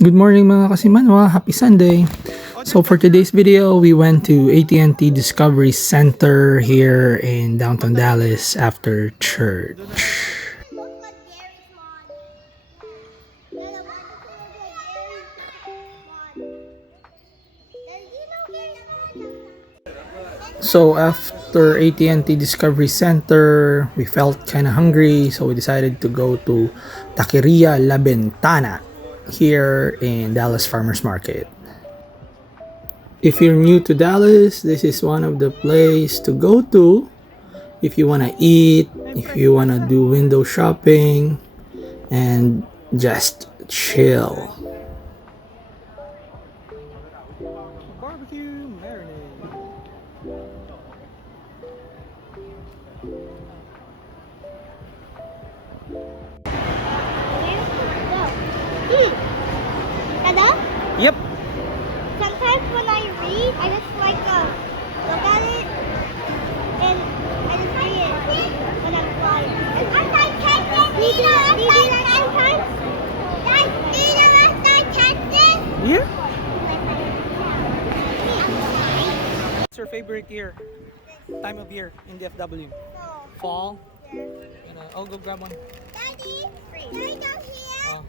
Good morning mga kasimanwa, happy Sunday. So for today's video, we went to AT&T Discovery Center here in downtown Dallas after church. So after AT&T Discovery Center, we felt kind of hungry, so we decided to go to Taqueria La Ventana here in Dallas Farmers Market. If you're new to Dallas, this is one of the places to go to if you want to eat, if you want to do window shopping, and just chill. Barbecue marinade. Hello? Yep. Sometimes when I read, I just like look at it and I just read it when I'm flying. Do you do that sometimes? Do you know what I tested? Yeah. What's your favorite year? Time of year in DFW? Fall? I'll go grab one. Daddy, they're down here. Oh.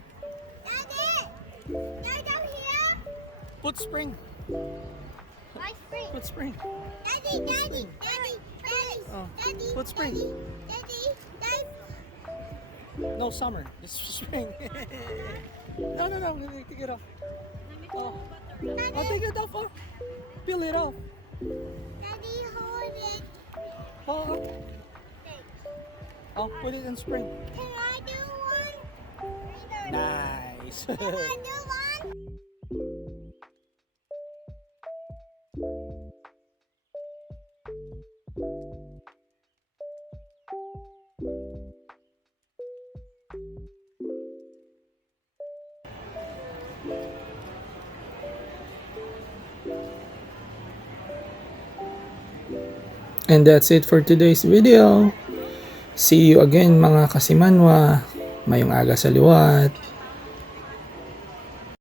Daddy, they're down here. Put spring. Why spring? Put spring. Daddy, daddy, daddy, daddy, Oh. daddy. Put spring. Daddy, daddy. No summer. It's spring. No. Take it off. Oh. Oh, take it off. Oh. Peel it off. Daddy, hold it. Oh. Oh, put it in spring. Can I do one? Nice. Can I do one? And that's it for today's video. See you again mga kasimanwa. Mayong aga sa liwat.